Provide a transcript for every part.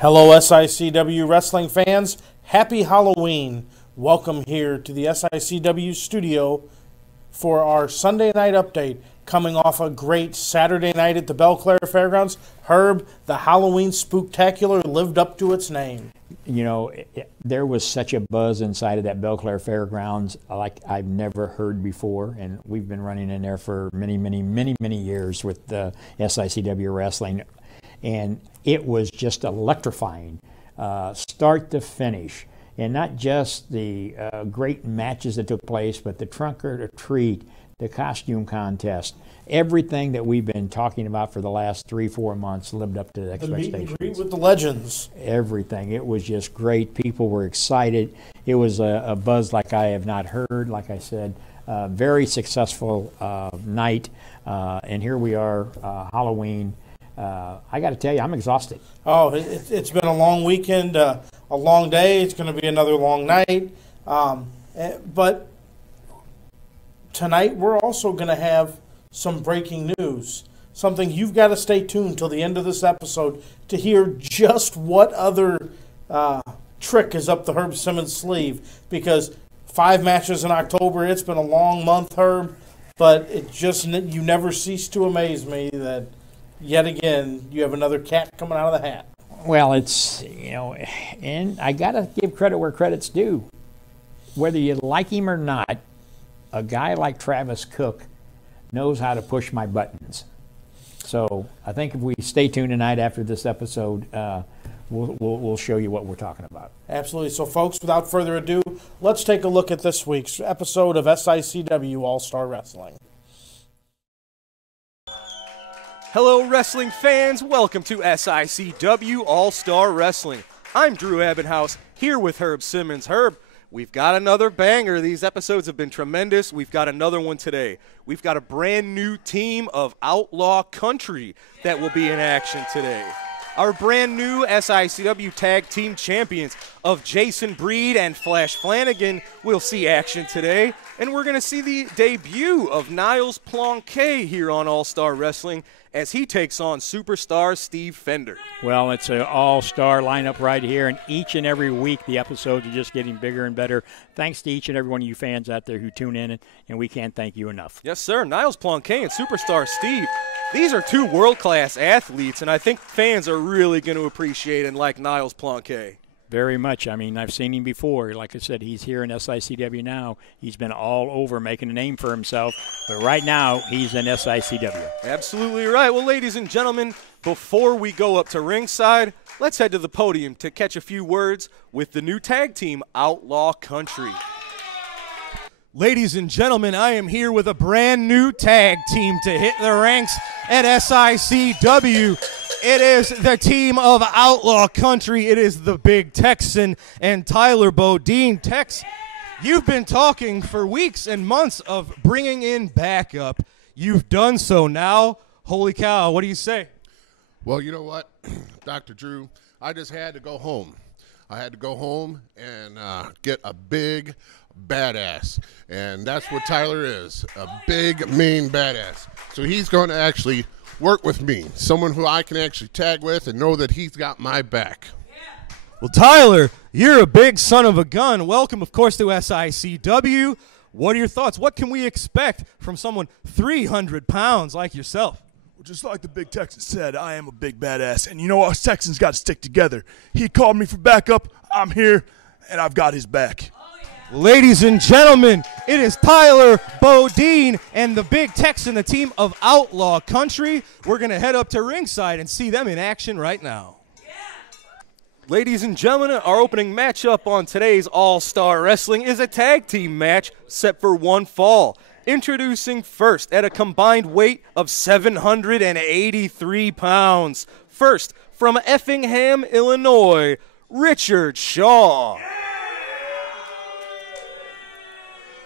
Hello, SICW wrestling fans. Happy Halloween. Welcome here to the SICW studio for our Sunday night update. Coming off a great Saturday night at the Belle Claire Fairgrounds, Herb, the Halloween Spooktacular lived up to its name. You know, there was such a buzz inside of that Belle Claire Fairgrounds like I've never heard before, and we've been running in there for many years with the SICW wrestling, and it was just electrifying, start to finish. And not just the great matches that took place, but the trunk or the treat, the costume contest, everything that we've been talking about for the last 3-4 months lived up to the expectations. The meet and greet with the legends. Everything. It was just great. People were excited. It was a buzz like I have not heard. Like I said, very successful night. And here we are, Halloween. I got to tell you, I'm exhausted. Oh, it's been a long weekend, a long day. It's going to be another long night. But tonight we're also going to have some breaking news, something you've got to stay tuned till the end of this episode to hear just what other trick is up the Herb Simmons sleeve, because 5 matches in October, it's been a long month, Herb, but you never cease to amaze me that yet again you have another cat coming out of the hat. Well, it's, you know, and I got to give credit where credit's due. Whether you like him or not, a guy like Travis Cook knows how to push my buttons. So I think if we stay tuned tonight after this episode, we'll show you what we're talking about. Absolutely. So, folks, without further ado, let's take a look at this week's episode of SICW All-Star Wrestling. Hello, wrestling fans. Welcome to SICW All-Star Wrestling. I'm Drew Abbenhouse, here with Herb Simmons. Herb, we've got another banger. These episodes have been tremendous. We've got another one today. We've got a brand new team of Outlaw Country that will be in action today. Our brand new SICW Tag Team Champions of Jason Breed and Flash Flanagan will see action today. And we're going to see the debut of Niles Planquet here on All-Star Wrestling as he takes on superstar Steve Fender. Well, it's an all-star lineup right here, and each and every week the episodes are just getting bigger and better. Thanks to each and every one of you fans out there who tune in, and we can't thank you enough. Yes, sir. Niles Planquet and superstar Steve. These are two world-class athletes, and I think fans are really going to appreciate and like Niles Planquet. Very much. I mean, I've seen him before. Like I said, he's here in SICW now. He's been all over making a name for himself. But right now, he's in SICW. Absolutely right. Well, ladies and gentlemen, before we go up to ringside, let's head to the podium to catch a few words with the new tag team, Outlaw Country. Ladies and gentlemen, I am here with a brand new tag team to hit the ranks at SICW. It is the team of Outlaw Country. It is the Big Texan and Tyler Bodine. Tex, you've been talking for weeks and months of bringing in backup. You've done so now. Holy cow, what do you say? Well, you know what, Dr. Drew, I just had to go home. I had to go home and get a big badass, and that's what Tyler is, a big, mean badass. So he's going to actually work with me, someone who I can actually tag with and know that he's got my back. Well, Tyler, you're a big son of a gun. Welcome, of course, to SICW. What are your thoughts? What can we expect from someone 300 pounds like yourself? Well, just like the Big Texan said, I am a big badass, and you know us Texans got to stick together. He called me for backup. I'm here, and I've got his back. Ladies and gentlemen, it is Tyler Bodine and the Big Texan, the team of Outlaw Country. We're going to head up to ringside and see them in action right now. Yeah. Ladies and gentlemen, our opening matchup on today's All-Star Wrestling is a tag team match set for one fall. Introducing first at a combined weight of 783 pounds. First, from Effingham, Illinois, Richard Shaw.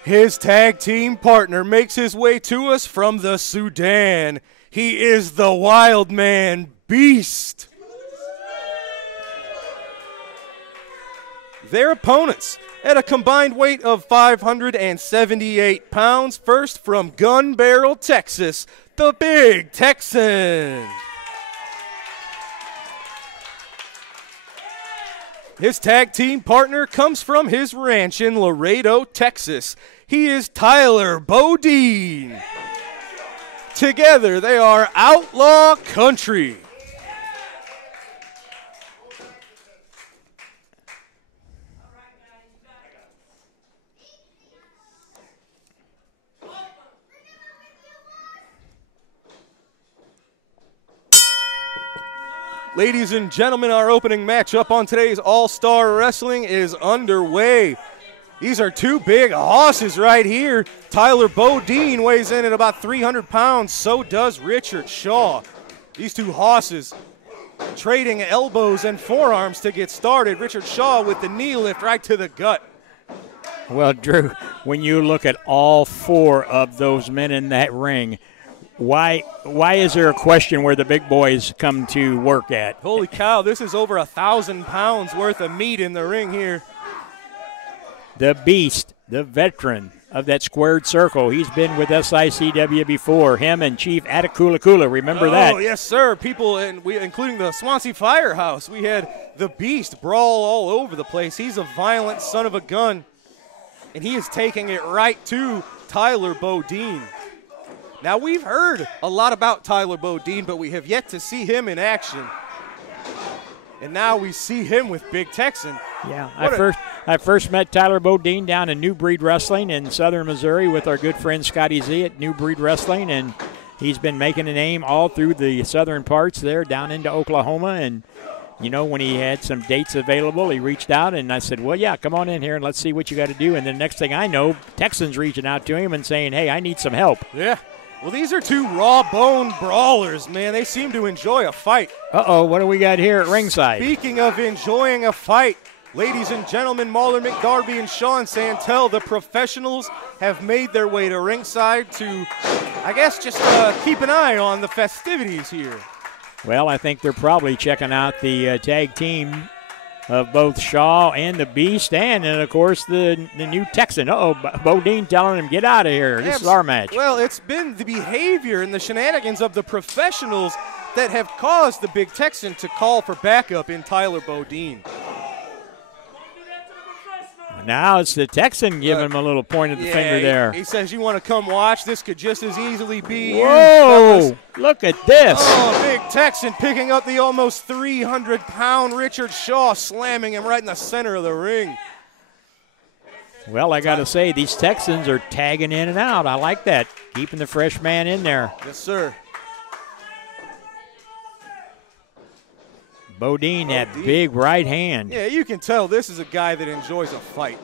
His tag team partner makes his way to us from the Sudan. He is the Wild Man Beast. Their opponents, at a combined weight of 578 pounds, first from Gun Barrel, Texas, the Big Texan. His tag team partner comes from his ranch in Laredo, Texas. He is Tyler Bodine. Together, they are Outlaw Country. Ladies and gentlemen, our opening matchup on today's All-Star Wrestling is underway. These are two big hosses right here. Tyler Bodine weighs in at about 300 pounds. So does Richard Shaw. These two hosses trading elbows and forearms to get started. Richard Shaw with the knee lift right to the gut. Well, Drew, when you look at all four of those men in that ring, why is there a question where the big boys come to work at? Holy cow, this is over 1,000 pounds worth of meat in the ring here. The Beast, the veteran of that squared circle. He's been with SICW before. Him and Chief Atakula. Remember that? Oh, yes, sir. People, including the Swansea Firehouse. We had the Beast brawl all over the place. He's a violent son of a gun, and he is taking it right to Tyler Bodine. Now, we've heard a lot about Tyler Bodine, but we have yet to see him in action. And now we see him with Big Texan. Yeah, I first met Tyler Bodine down in New Breed Wrestling in southern Missouri with our good friend Scotty Z at New Breed Wrestling, and he's been making a name all through the southern parts there down into Oklahoma. And, you know, when he had some dates available, he reached out, and I said, well, yeah, come on in here and let's see what you got to do. And then next thing I know, Texan's reaching out to him and saying, hey, I need some help. Yeah. Well, these are two raw-bone brawlers, man. They seem to enjoy a fight. Uh-oh, what do we got here at ringside? Speaking of enjoying a fight, ladies and gentlemen, Mauler McDarby and Sean Santel, the professionals, have made their way to ringside to, I guess, just keep an eye on the festivities here. Well, I think they're probably checking out the tag team of both Shaw and the Beast, and of course the new Texan. Bodine telling him, get out of here. This is our match. Well, it's been the behavior and the shenanigans of the professionals that have caused the Big Texan to call for backup in Tyler Bodine. Now it's the Texan giving him a little point of the finger there. He says, you want to come watch? This could just as easily be Whoa, look at this. Oh, Big Texan picking up the almost 300-pound Richard Shaw, slamming him right in the center of the ring. Well, I got to say, these Texans are tagging in and out. I like that, keeping the fresh man in there. Yes, sir. Bodine, that big right hand. Yeah, you can tell this is a guy that enjoys a fight.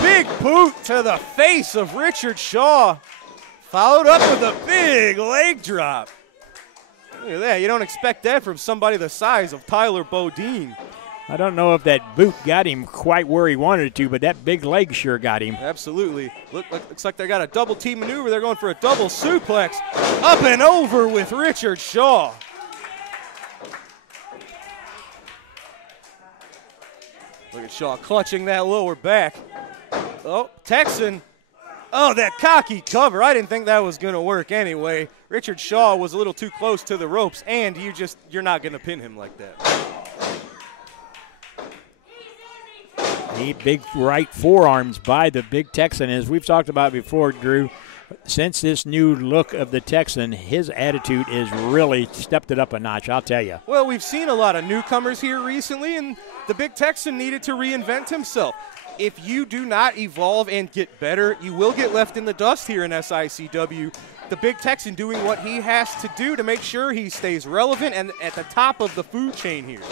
Big boot to the face of Richard Shaw, followed up with a big leg drop. Look at that. You don't expect that from somebody the size of Tyler Bodine. I don't know if that boot got him quite where he wanted to, but that big leg sure got him. Absolutely. Looks like they got a double team maneuver. They're going for a double suplex. Up and over with Richard Shaw. Look at Shaw clutching that lower back. Oh, Texan. Oh, that cocky cover. I didn't think that was going to work anyway. Richard Shaw was a little too close to the ropes, and you're not going to pin him like that. The big right forearms by the Big Texan. As we've talked about before, Drew, since this new look of the Texan, his attitude is really stepped it up a notch, I'll tell you. Well, we've seen a lot of newcomers here recently, and the Big Texan needed to reinvent himself. If you do not evolve and get better, you will get left in the dust here in SICW. The Big Texan doing what he has to do to make sure he stays relevant and at the top of the food chain here.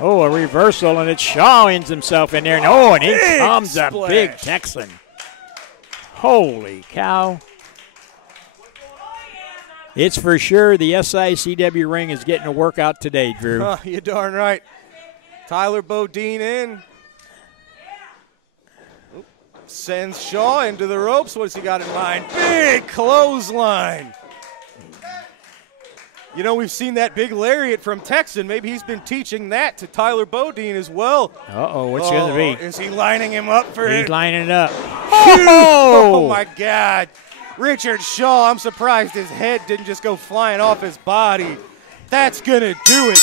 Oh, a reversal, and it's Shaw ends himself in there. And in comes a Big Texan. Holy cow. It's for sure the SICW ring is getting a workout today, Drew. You're darn right. Tyler Bodine in. Sends Shaw into the ropes. What has he got in mind? Big clothesline. You know, we've seen that big lariat from Texan. Maybe he's been teaching that to Tyler Bodine as well. Uh-oh, what's it going to be? Is he lining him up for it? He's lining it up. Oh, my God. Richard Shaw, I'm surprised his head didn't just go flying off his body. That's going to do it.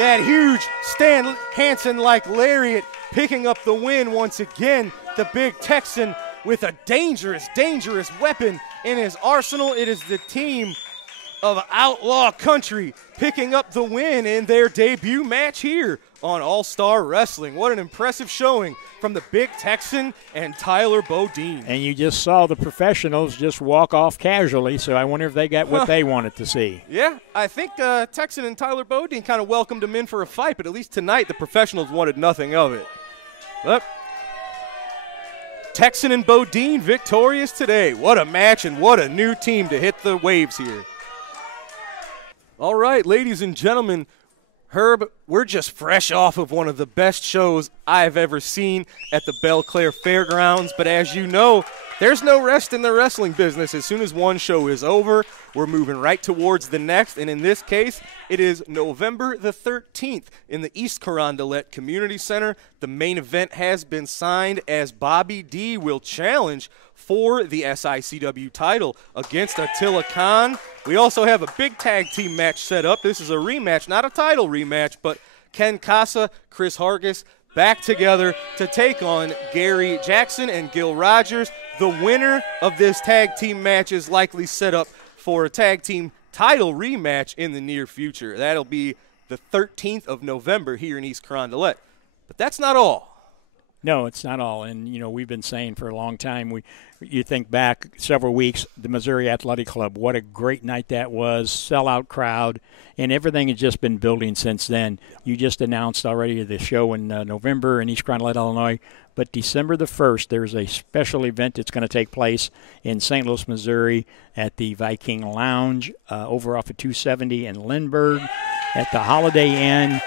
That huge Stan Hansen-like lariat picking up the win once again. The big Texan with a dangerous, dangerous weapon in his arsenal. It is the team of Outlaw Country picking up the win in their debut match here on All-Star Wrestling. What an impressive showing from the big Texan and Tyler Bodine. And you just saw the professionals just walk off casually, so I wonder if they got what they wanted to see. Yeah, I think Texan and Tyler Bodine kind of welcomed him in for a fight, but at least tonight the professionals wanted nothing of it. But Texan and Bodine victorious today. What a match and what a new team to hit the waves here. All right, ladies and gentlemen, Herb, we're just fresh off of one of the best shows I've ever seen at the Belle Claire Fairgrounds. But as you know, there's no rest in the wrestling business. As soon as one show is over, we're moving right towards the next. And in this case, it is November the 13th in the East Carondelet Community Center. The main event has been signed as Bobby D will challenge for the SICW title against Attila Khan. We also have a big tag team match set up. This is a rematch, not a title rematch, but Ken Casa, Chris Hargis back together to take on Gary Jackson and Gil Rogers. The winner of this tag team match is likely set up for a tag team title rematch in the near future. That'll be the 13th of November here in East Carondelet. But that's not all. No, it's not all. And, you know, we've been saying for a long time, you think back several weeks, the Missouri Athletic Club, what a great night that was, sellout crowd, and everything has just been building since then. You just announced already the show in November in East Carondelet, Illinois, but December the 1st, there's a special event that's going to take place in St. Louis, Missouri at the Viking Lounge over off of 270 in Lindbergh at the Holiday Inn.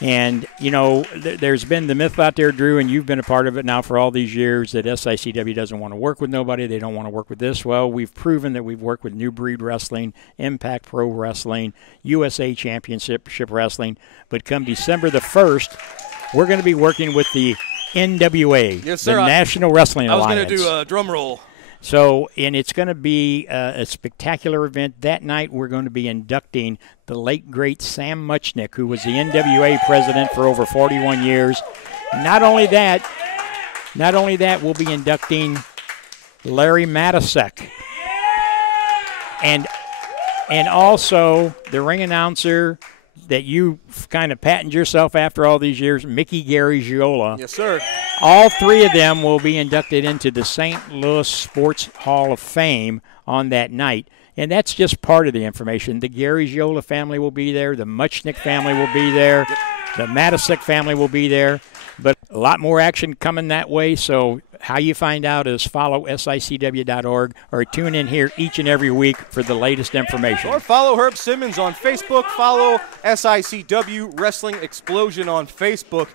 And, you know, there's been the myth out there, Drew, and you've been a part of it now for all these years, that SICW doesn't want to work with nobody. They don't want to work with this. Well, we've proven that we've worked with New Breed Wrestling, Impact Pro Wrestling, USA Championship Wrestling. But come December the 1st, we're going to be working with the NWA, yes, sir, the National Wrestling Alliance. I was going to do a drum roll. So, and it's going to be a spectacular event. That night, we're going to be inducting the late, great Sam Muchnick, who was the NWA president for over 41 years. Not only that, we'll be inducting Larry Matasek. And also the ring announcer that you kind of patented yourself after all these years, Mickey Gary Giola. Yes, sir. All three of them will be inducted into the St. Louis Sports Hall of Fame on that night. And that's just part of the information. The Gary Giola family will be there. The Muchnick family will be there. The Matasek family will be there. But a lot more action coming that way. So how you find out is follow SICW.org or tune in here each and every week for the latest information. Or follow Herb Simmons on Facebook. Follow SICW Wrestling Explosion on Facebook.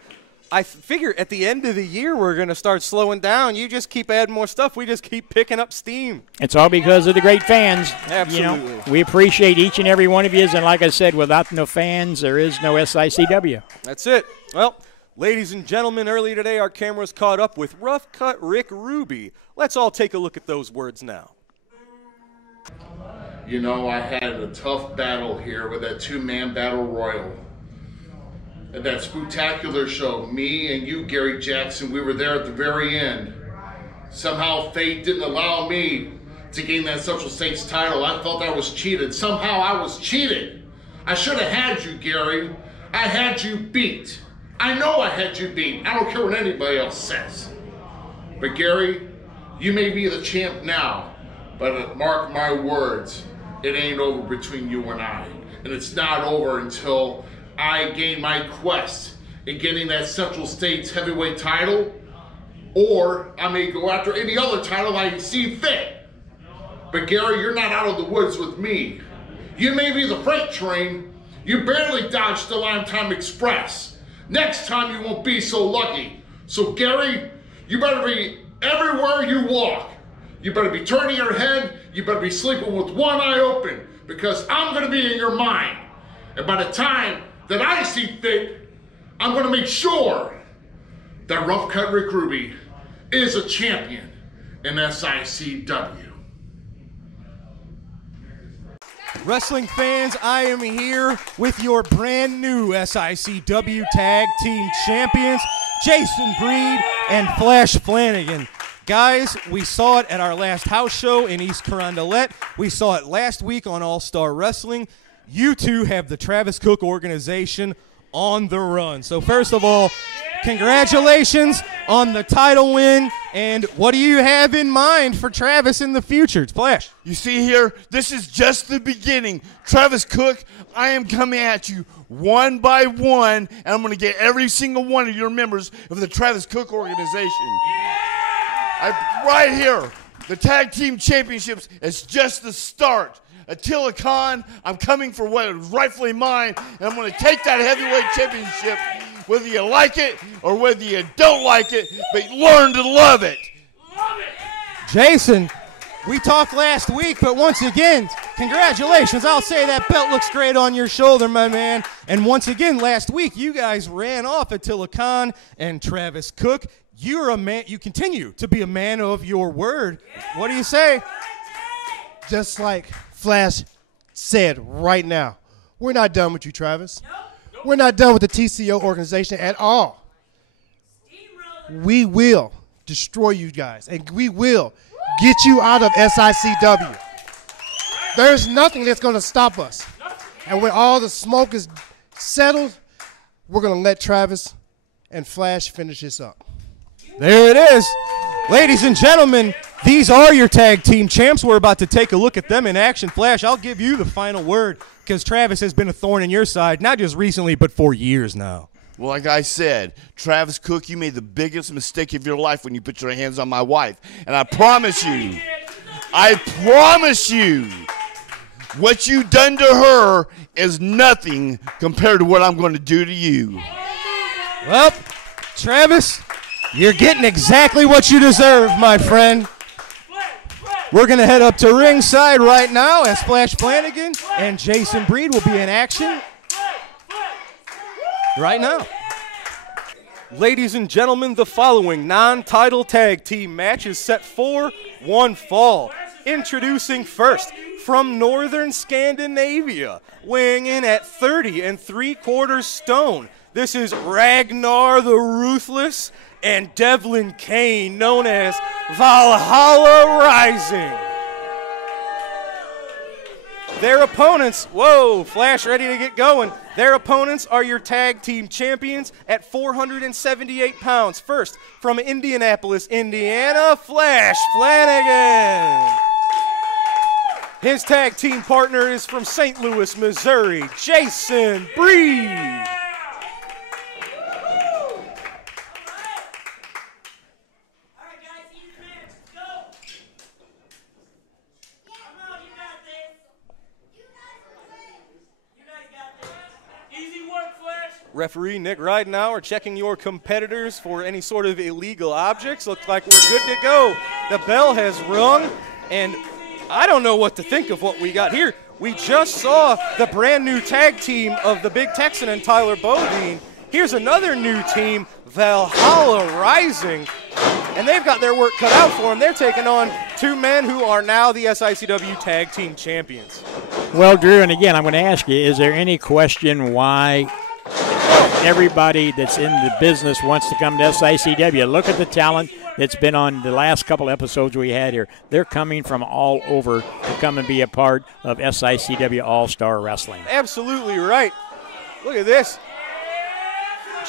I figure at the end of the year we're going to start slowing down. You just keep adding more stuff. We just keep picking up steam. It's all because of the great fans. Absolutely. You know, we appreciate each and every one of you. And like I said, without no fans, there is no SICW. That's it. Well, ladies and gentlemen, earlier today our cameras caught up with Rough Cut Rick Ruby. Let's all take a look at those words now. You know, I had a tough battle here with that two-man battle royal. At that spectacular show, me and you, Gary Jackson, we were there at the very end. Somehow fate didn't allow me to gain that Central States title. I felt I was cheated. Somehow I was cheated. I should have had you, Gary. I had you beat. I know I had you beat. I don't care what anybody else says. But Gary, you may be the champ now, but mark my words, it ain't over between you and I. And it's not over until I gain my quest in getting that Central States heavyweight title, or I may go after any other title I see fit. But Gary, you're not out of the woods with me. You may be the freight train, you barely dodged the Lime Time Express. Next time you won't be so lucky. So Gary, you better be everywhere you walk. You better be turning your head, you better be sleeping with one eye open, because I'm gonna be in your mind. And by the time that I see fit, I'm going to make sure that Rough Cut Rick Ruby is a champion in SICW. Wrestling fans, I am here with your brand new SICW Tag Team Champions, Jason Breed and Flash Flanagan. Guys, we saw it at our last house show in East Carondelet. We saw it last week on All-Star Wrestling. You two have the Travis Cook organization on the run. So first of all, congratulations on the title win, and what do you have in mind for Travis in the future? It's Flash. You see here, this is just the beginning. Travis Cook, I am coming at you one by one, and I'm going to get every single one of your members of the Travis Cook organization. Right here, the Tag Team Championships is just the start. Attila Khan, I'm coming for what is rightfully mine, and I'm going to take that heavyweight championship, whether you like it or whether you don't like it, but learn to love it. Jason, we talked last week, but once again, congratulations. I'll say that belt looks great on your shoulder, my man. And once again, last week, you guys ran off Attila Khan and Travis Cook. You're a man. You continue to be a man of your word. What do you say? Just like Flash said right now, we're not done with you, Travis. Nope. We're not done with the TCO organization at all. We will destroy you guys, and we will get you out of SICW. There's nothing that's going to stop us. And when all the smoke is settled, we're going to let Travis and Flash finish this up. There it is. Ladies and gentlemen, these are your tag team champs. We're about to take a look at them in action. Flash, I'll give you the final word because Travis has been a thorn in your side, not just recently, but for years now. Well, like I said, Travis Cook, you made the biggest mistake of your life when you put your hands on my wife. And I promise you, what you done to her is nothing compared to what I'm going to do to you. Well, Travis, you're getting exactly what you deserve, my friend. We're going to head up to ringside right now as Flash Flanagan and Jason Breed will be in action right now. Ladies and gentlemen, the following non-title tag team match is set for one fall. Introducing first, from Northern Scandinavia, weighing in at 30 3/4 stone. This is Ragnar the Ruthless and Devlin Kane, known as Valhalla Rising. Their opponents, whoa, Flash ready to get going. Their opponents are your tag team champions at 478 pounds. First, from Indianapolis, Indiana, Flash Flanagan. His tag team partner is from St. Louis, Missouri, Jason Breed. Referee Nick Ridenauer checking your competitors for any sort of illegal objects. Looks like we're good to go. The bell has rung, and I don't know what to think of what we got here. We just saw the brand new tag team of the Big Texan and Tyler Bodine. Here's another new team, Valhalla Rising, and they've got their work cut out for them. They're taking on two men who are now the SICW Tag Team Champions. Well, Drew, and again, I'm going to ask you, is there any question why everybody that's in the business wants to come to SICW? Look at the talent that's been on the last couple episodes we had here. They're coming from all over to come and be a part of SICW All-Star Wrestling. Absolutely right. Look at this.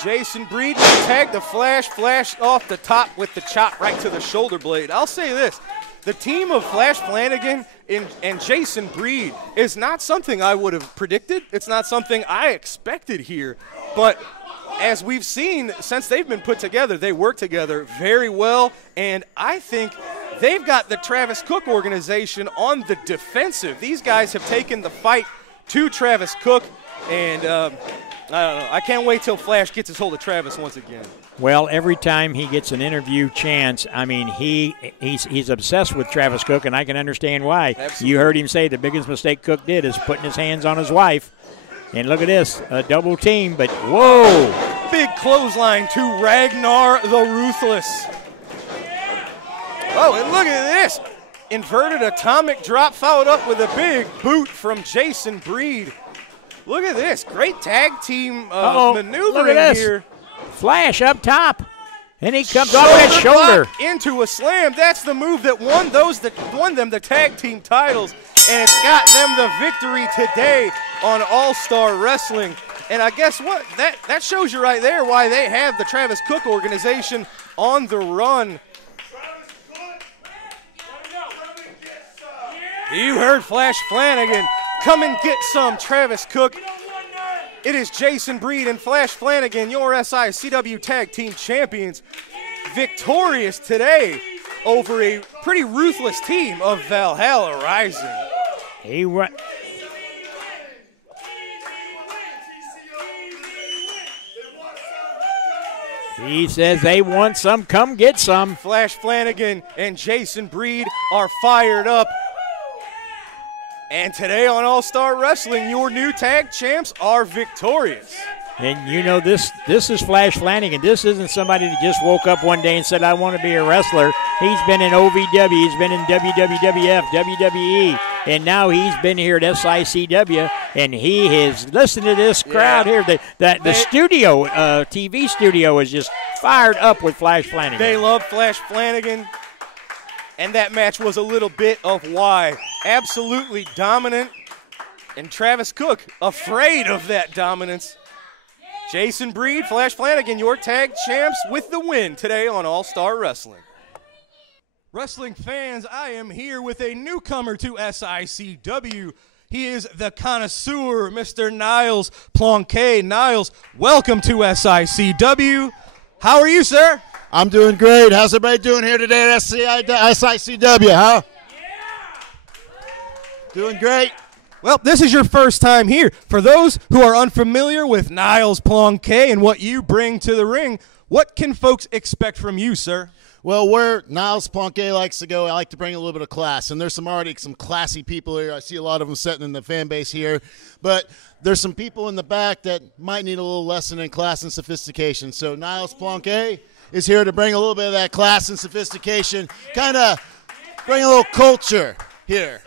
Jason Breed tagged the Flash off the top with the chop right to the shoulder blade. I'll say this. The team of Flash Flanagan and Jason Breed is not something I would have predicted. It's not something I expected here. But as we've seen, since they've been put together, they work together very well. And I think they've got the Travis Cook organization on the defensive. These guys have taken the fight to Travis Cook. And I don't know. I can't wait till Flash gets his hold of Travis once again. Well, every time he gets an interview chance, I mean, he's obsessed with Travis Cook, and I can understand why. Absolutely. You heard him say the biggest mistake Cook did is putting his hands on his wife. And look at this, a double team, but whoa. Big clothesline to Ragnar the Ruthless. Oh, and look at this. inverted atomic drop followed up with a big boot from Jason Breed. Look at this. Great tag team maneuvering here. Flash up top. And he comes off that shoulder. Into a slam. That's the move that won them the tag team titles. And it's got them the victory today on All-Star Wrestling. And I guess what? That shows you right there why they have the Travis Cook organization on the run. You heard Flash Flanagan. Come and get some, Travis Cook. It is Jason Breed and Flash Flanagan, your SICW Tag Team Champions, victorious today over a pretty ruthless team of Valhalla Rising. He says they want some, come get some. Flash Flanagan and Jason Breed are fired up. And today on All-Star Wrestling, your new tag champs are victorious. And you know, this is Flash Flanagan. This isn't somebody that just woke up one day and said, I want to be a wrestler. He's been in OVW, he's been in WWF, WWE, and now he's been here at SICW, and he is, listen to this crowd here. The studio, TV studio is just fired up with Flash Flanagan. They love Flash Flanagan. And that match was a little bit of why. Absolutely dominant. And Travis Cook afraid of that dominance. Jason Breed, Flash Flanagan, your tag champs with the win today on All-Star Wrestling. Wrestling fans, I am here with a newcomer to SICW. He is the connoisseur, Mr. Niles Plonquet. Niles, welcome to SICW. How are you, sir? I'm doing great. How's everybody doing here today at SICW, huh? Yeah. Doing great. Well, this is your first time here. For those who are unfamiliar with Niles Plonquet and what you bring to the ring, what can folks expect from you, sir? Well, where Niles Plonquet likes to go, I like to bring a little bit of class. And there's already some classy people here. I see a lot of them sitting in the fan base here. But there's some people in the back that might need a little lesson in class and sophistication. So Niles Plonquet is here to bring a little bit of that class and sophistication, kind of bring a little culture here.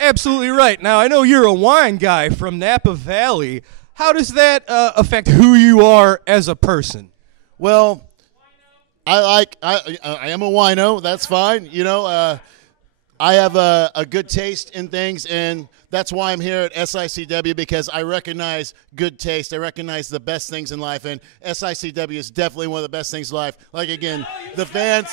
Absolutely right. Now, I know you're a wine guy from Napa Valley. How does that affect who you are as a person? Well, I am a wino. That's fine. You know, I have a good taste in things, and that's why I'm here at SICW, because I recognize good taste. I recognize the best things in life, and SICW is definitely one of the best things in life. Like, again, the fans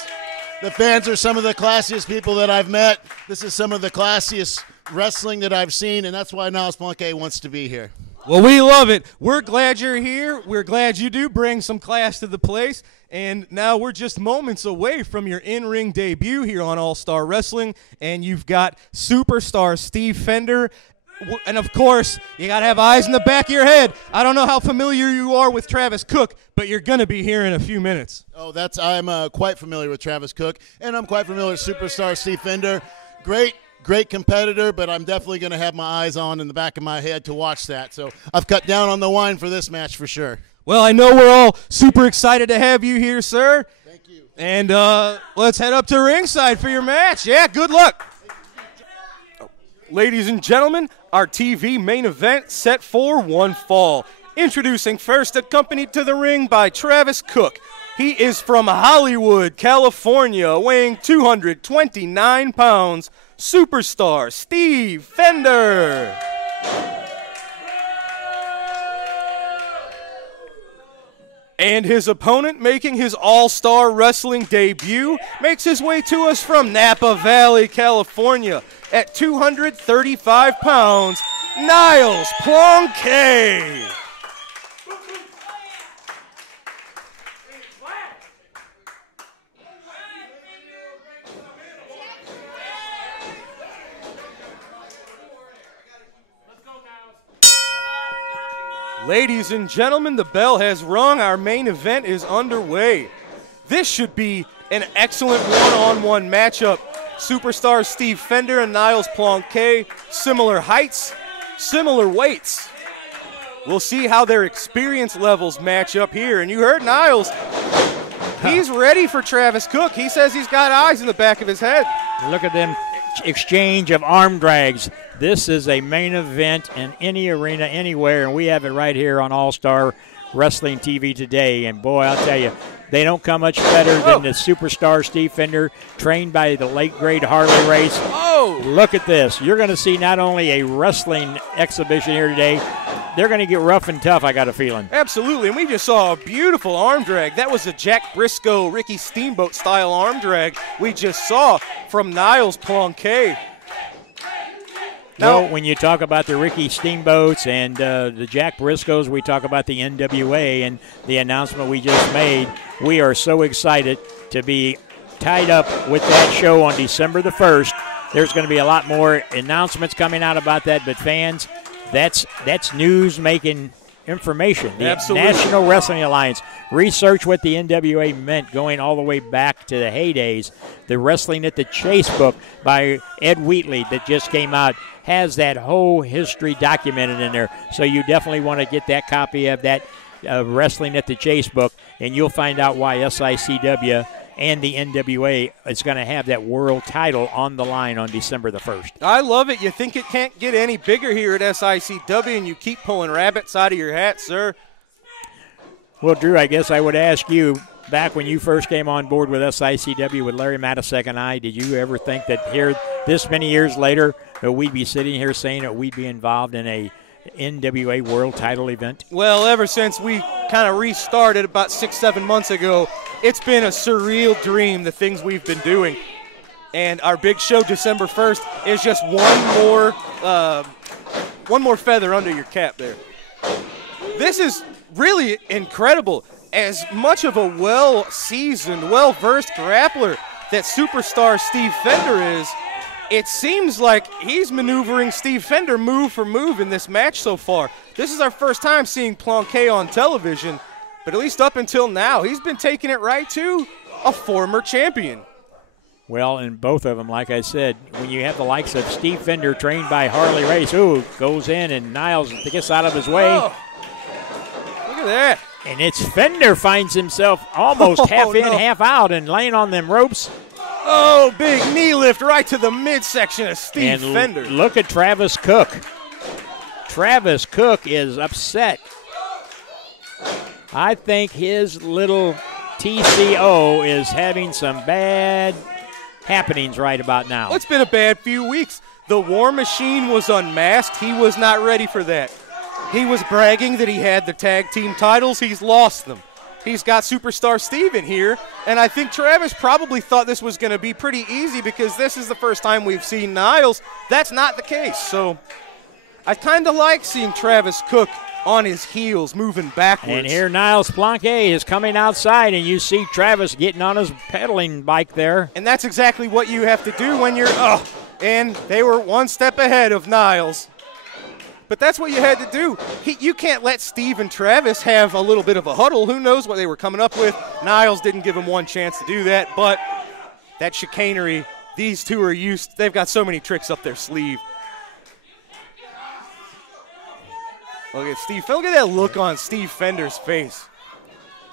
are some of the classiest people that I've met. This is some of the classiest wrestling that I've seen, and that's why Niles Plonquet wants to be here. Well, we love it. We're glad you're here. We're glad you do bring some class to the place. And now we're just moments away from your in-ring debut here on All-Star Wrestling. And you've got superstar Steve Fender. And, of course, you got to have eyes in the back of your head. I don't know how familiar you are with Travis Cook, but you're going to be here in a few minutes. Oh, I'm quite familiar with Travis Cook. And I'm quite familiar with superstar Steve Fender. Great competitor, but I'm definitely going to have my eyes on in the back of my head to watch that. So I've cut down on the wine for this match for sure. Well, I know we're all super excited to have you here, sir. Thank you. And let's head up to ringside for your match. Yeah, good luck. Ladies and gentlemen, our TV main event set for one fall. Introducing first, accompanied to the ring by Travis Cook. He is from Hollywood, California, weighing 229 pounds. Superstar Steve Fender. And his opponent, making his All-Star Wrestling debut, makes his way to us from Napa Valley, California, at 235 pounds, Niles Plonquet. Ladies and gentlemen, the bell has rung. Our main event is underway. This should be an excellent one-on-one matchup. Superstars Steve Fender and Niles Plonquet, similar heights, similar weights. We'll see how their experience levels match up here. And you heard Niles. He's ready for Travis Cook. He says he's got eyes in the back of his head. Look at them exchange of arm drags. This is a main event in any arena, anywhere, and we have it right here on All-Star Wrestling TV today. And, boy, I'll tell you, they don't come much better than the superstar Steve Fender, trained by the late, great Harley Race. Oh! Look at this. You're going to see not only a wrestling exhibition here today, they're going to get rough and tough, I got a feeling. Absolutely, and we just saw a beautiful arm drag. That was a Jack Briscoe, Ricky Steamboat-style arm drag we just saw from Niles Planquet. Well, when you talk about the Ricky Steamboats and the Jack Briscoes, we talk about the NWA and the announcement we just made. We are so excited to be tied up with that show on December the 1st. There's going to be a lot more announcements coming out about that, but fans, that's news-making information. The Absolutely. National Wrestling Alliance. Research what the NWA meant going all the way back to the heydays. The Wrestling at the Chase book by Ed Wheatley that just came out has that whole history documented in there. So you definitely want to get that copy of that Wrestling at the Chase book, and you'll find out why SICW and the NWA is going to have that world title on the line on December the 1st. I love it. You think it can't get any bigger here at SICW, and you keep pulling rabbits out of your hat, sir. Well, Drew, I guess I would ask you, back when you first came on board with SICW with Larry Matasek and I, did you ever think that here, this many years later, that we'd be sitting here saying that we'd be involved in a NWA world title event? Well, ever since we kind of restarted about 6-7 months ago, it's been a surreal dream, the things we've been doing. And our big show, December 1st, is just one more feather under your cap there. This is really incredible. As much of a well-seasoned, well-versed grappler that superstar Steve Fender is, it seems like he's maneuvering Steve Fender move for move in this match so far. This is our first time seeing Planquet on television, but at least up until now, he's been taking it right to a former champion. Well, and both of them, like I said, when you have the likes of Steve Fender trained by Harley Race, who goes in and Niles gets out of his way. Oh, look at that. And it's Fender finds himself almost half in, half out and laying on them ropes. Oh, big knee lift right to the midsection of Steve Fender. Look at Travis Cook. Travis Cook is upset. I think his little TCO is having some bad happenings right about now. Well, it's been a bad few weeks. The War Machine was unmasked. He was not ready for that. He was bragging that he had the tag team titles. He's lost them. He's got Superstar Steve in here, and I think Travis probably thought this was going to be pretty easy because this is the first time we've seen Niles. That's not the case, so I kind of like seeing Travis Cook on his heels, moving backwards. And here Niles Planquet is coming outside, and you see Travis getting on his pedaling bike there. And that's exactly what you have to do when you're, and they were one step ahead of Niles. But that's what you had to do. You can't let Steve and Travis have a little bit of a huddle. Who knows what they were coming up with. Niles didn't give him one chance to do that, but that chicanery, these two are used. They've got so many tricks up their sleeve. Look at Steve. Look at that look on Steve Fender's face.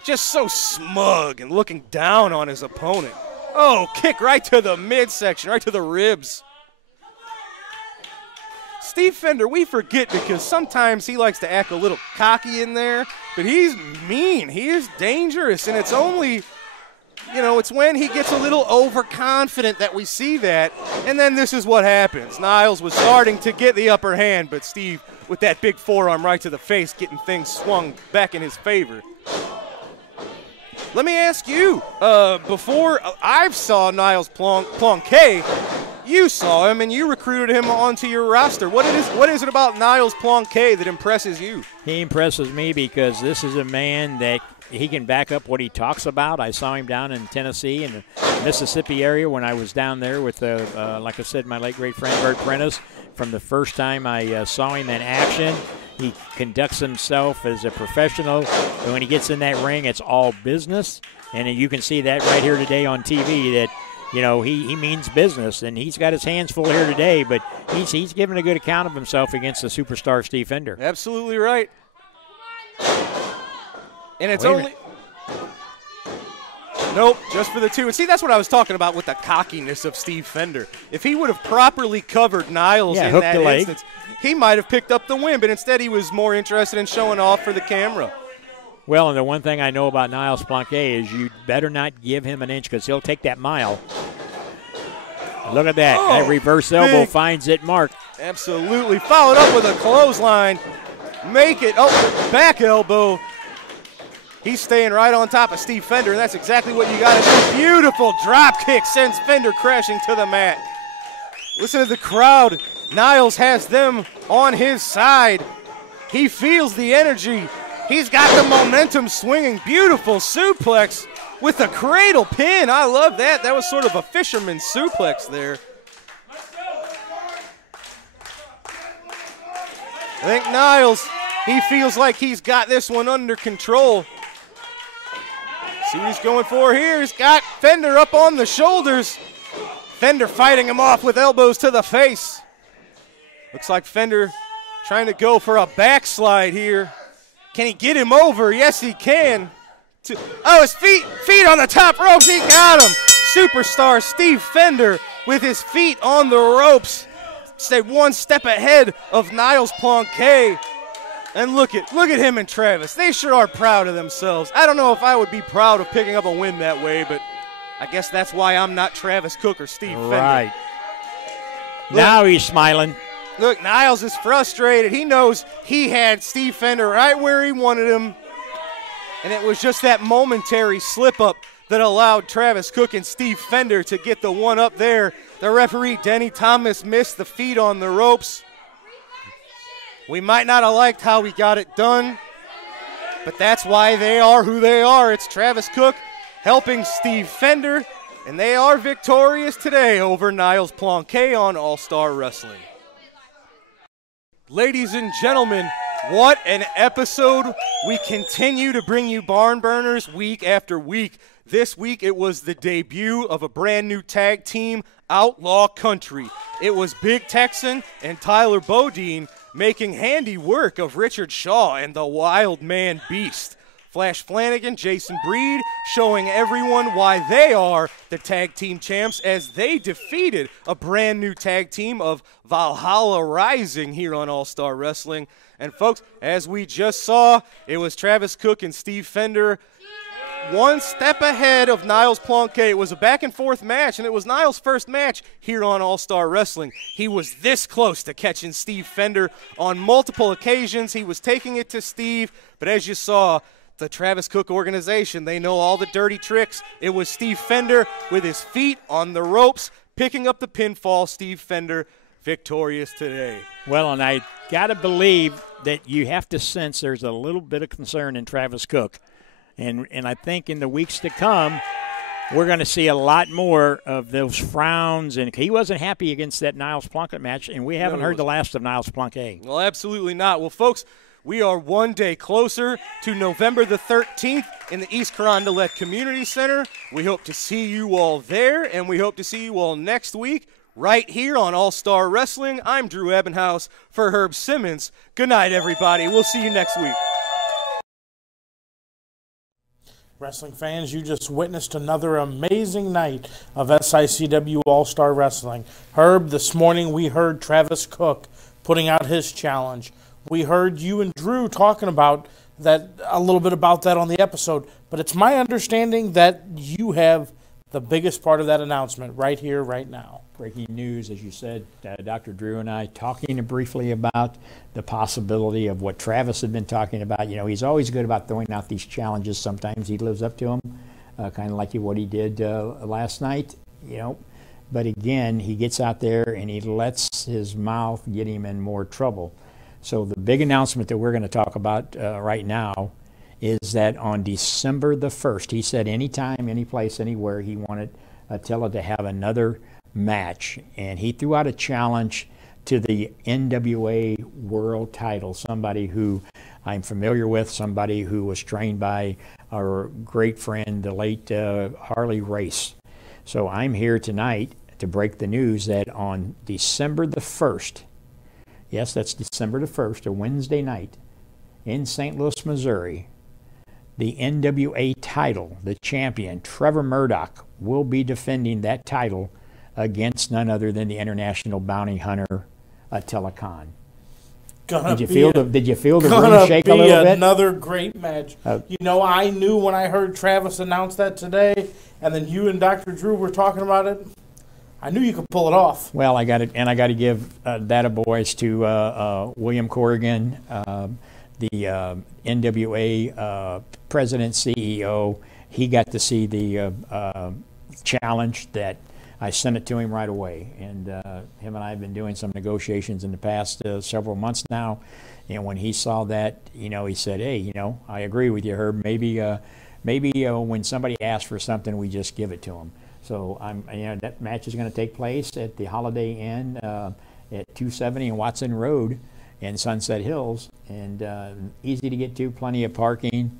Just so smug and looking down on his opponent. Oh, kick right to the midsection, right to the ribs. Steve Fender, we forget because sometimes he likes to act a little cocky in there, but he's mean. He is dangerous, and it's only, it's when he gets a little overconfident that we see that, and then this is what happens. Niles was starting to get the upper hand, but Steve, with that big forearm right to the face, getting things swung back in his favor. Let me ask you, before I saw Niles Planquet, you saw him and you recruited him onto your roster. What is it about Niles Planquet that impresses you? He impresses me because this is a man that he can back up what he talks about. I saw him down in Tennessee and the Mississippi area when I was down there with, like I said, my late great friend Bert Prentice. From the first time I saw him in action, he conducts himself as a professional. And when he gets in that ring, it's all business. And you can see that right here today on TV that, he means business, and he's got his hands full here today, but he's giving a good account of himself against the superstar Steve Fender. Absolutely right. And it's only Nope, just for the 2. And see, that's what I was talking about with the cockiness of Steve Fender. If he would have properly covered Niles in that instance, he might have picked up the win, but instead he was more interested in showing off for the camera. Well, and the one thing I know about Niles Planquet is you better not give him an inch because he'll take that mile. Look at that. Oh, that reverse elbow finds it marked. Absolutely. Followed up with a clothesline. Make it. Oh, back elbow. He's staying right on top of Steve Fender, and that's exactly what you got to do. Beautiful drop kick sends Fender crashing to the mat. Listen to the crowd. Niles has them on his side. He feels the energy. He's got the momentum swinging. Beautiful suplex with a cradle pin. I love that. That was sort of a fisherman's suplex there. I think Niles, he feels like he's got this one under control. See what he's going for here. He's got Fender up on the shoulders. Fender fighting him off with elbows to the face. Looks like Fender trying to go for a backslide here. Can he get him over? Yes, he can. Oh, his feet on the top ropes. He got him. Superstar Steve Fender with his feet on the ropes. Stay one step ahead of Niles Planquet. And look at him and Travis. They sure are proud of themselves. I don't know if I would be proud of picking up a win that way, but I guess that's why I'm not Travis Cook or Steve Fender. Right. Now he's smiling. Look, Niles is frustrated. He knows he had Steve Fender right where he wanted him. And it was just that momentary slip-up that allowed Travis Cook and Steve Fender to get the one up there. The referee, Denny Thomas, missed the feet on the ropes. We might not have liked how he got it done, but that's why they are who they are. It's Travis Cook helping Steve Fender, and they are victorious today over Niles Planquet on All-Star Wrestling. Ladies and gentlemen, what an episode. We continue to bring you Barn Burners week after week. This week it was the debut of a brand new tag team, Outlaw Country. It was Big Texan and Tyler Bodine making handy work of Richard Shaw and the Wild Man Beast. Flash Flanagan, Jason Breed showing everyone why they are the tag team champs as they defeated a brand new tag team of Valhalla Rising here on All-Star Wrestling. And folks, as we just saw, it was Travis Cook and Steve Fender one step ahead of Niles Planquet. It was a back-and-forth match, and it was Niles' first match here on All-Star Wrestling. He was this close to catching Steve Fender on multiple occasions. He was taking it to Steve, but as you saw, the Travis Cook organization, they know all the dirty tricks. It was Steve Fender with his feet on the ropes, picking up the pinfall. Steve Fender victorious today. Well, and I got to believe that you have to sense there's a little bit of concern in Travis Cook. And I think in the weeks to come, we're going to see a lot more of those frowns. And he wasn't happy against that Niles Planquet match, and we haven't heard the last of Niles Planquet. Well, absolutely not. Well, folks, we are one day closer to November the 13th in the East Carondelet Community Center. We hope to see you all there, and we hope to see you all next week right here on All-Star Wrestling. I'm Drew Ebenhouse for Herb Simmons. Good night, everybody. We'll see you next week. Wrestling fans, you just witnessed another amazing night of SICW All-Star Wrestling. Herb, this morning we heard Travis Cook putting out his challenge. We heard you and Drew talking about that, a little bit about that on the episode, but it's my understanding that you have the biggest part of that announcement right here, right now. Breaking news, as you said, Dr. Drew and I talking briefly about the possibility of what Travis had been talking about. You know, he's always good about throwing out these challenges. Sometimes he lives up to them, kind of like what he did last night, you know. But again, he gets out there and he lets his mouth get him in more trouble. So the big announcement that we're going to talk about right now is that on December the 1st, he said anytime, any place, anywhere, he wanted Attila to have another match. And he threw out a challenge to the NWA World title, somebody who I'm familiar with, somebody who was trained by our great friend, the late Harley Race. So I'm here tonight to break the news that on December the 1st, yes, that's December the 1st, a Wednesday night, in St. Louis, Missouri, the NWA title, the champion, Trevor Murdoch, will be defending that title against none other than the International Bounty Hunter, Attila Khan. Did you feel the room shake a little bit? Another great match. You know, I knew when I heard Travis announce that today, and then you and Dr. Drew were talking about it, I knew you could pull it off. Well, I got to give that a voice to William Corrigan, the NWA president, CEO. He got to see the challenge that I sent it to him right away. And him and I have been doing some negotiations in the past several months now. And when he saw that, you know, he said, hey, you know, I agree with you, Herb. Maybe when somebody asks for something, we just give it to them. So that match is going to take place at the Holiday Inn at 270 and Watson Road in Sunset Hills, and easy to get to, plenty of parking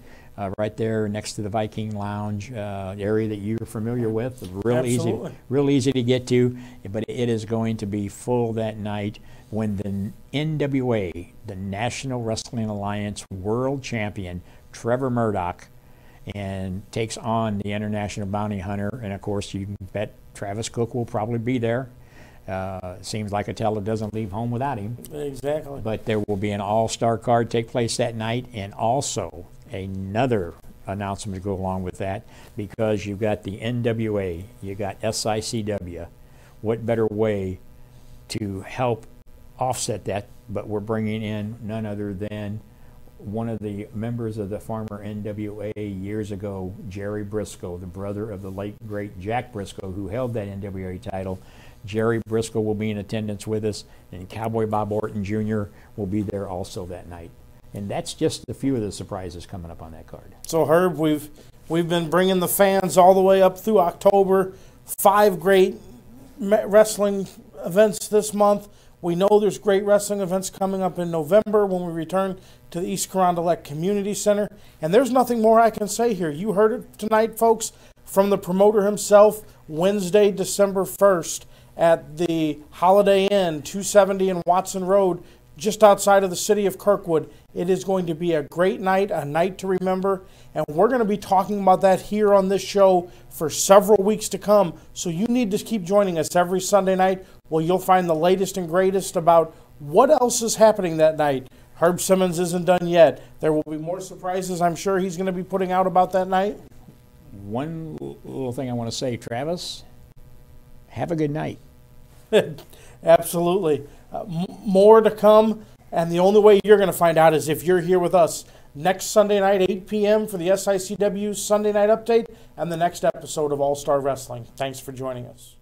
right there next to the Viking Lounge area that you're familiar with. Real easy to get to, but it is going to be full that night when the NWA, the National Wrestling Alliance World Champion, Trevor Murdoch, and takes on the International Bounty Hunter. And of course, you can bet Travis Cook will probably be there. Seems like Attila doesn't leave home without him. Exactly. But there will be an all-star card take place that night, and also another announcement to go along with that, because you've got the NWA, you got SICW. What better way to help offset that? But we're bringing in none other than one of the members of the former NWA years ago, Jerry Briscoe, the brother of the late, great Jack Briscoe, who held that NWA title. Jerry Briscoe will be in attendance with us, and Cowboy Bob Orton Jr. will be there also that night. And that's just a few of the surprises coming up on that card. So, Herb, we've been bringing the fans all the way up through October. 5 great wrestling events this month. We know there's great wrestling events coming up in November when we return to the East Carondelet Community Center. And there's nothing more I can say here. You heard it tonight, folks, from the promoter himself, Wednesday, December 1st at the Holiday Inn, 270 in Watson Road, just outside of the city of Kirkwood. It is going to be a great night, a night to remember, and we're going to be talking about that here on this show for several weeks to come. So you need to keep joining us every Sunday night where you'll find the latest and greatest about what else is happening that night. Herb Simmons isn't done yet. There will be more surprises I'm sure he's going to be putting out about that night. One little thing I want to say, Travis, have a good night. Absolutely. More to come, and the only way you're going to find out is if you're here with us next Sunday night, 8 p.m. for the SICW Sunday Night Update and the next episode of All Star Wrestling. Thanks for joining us.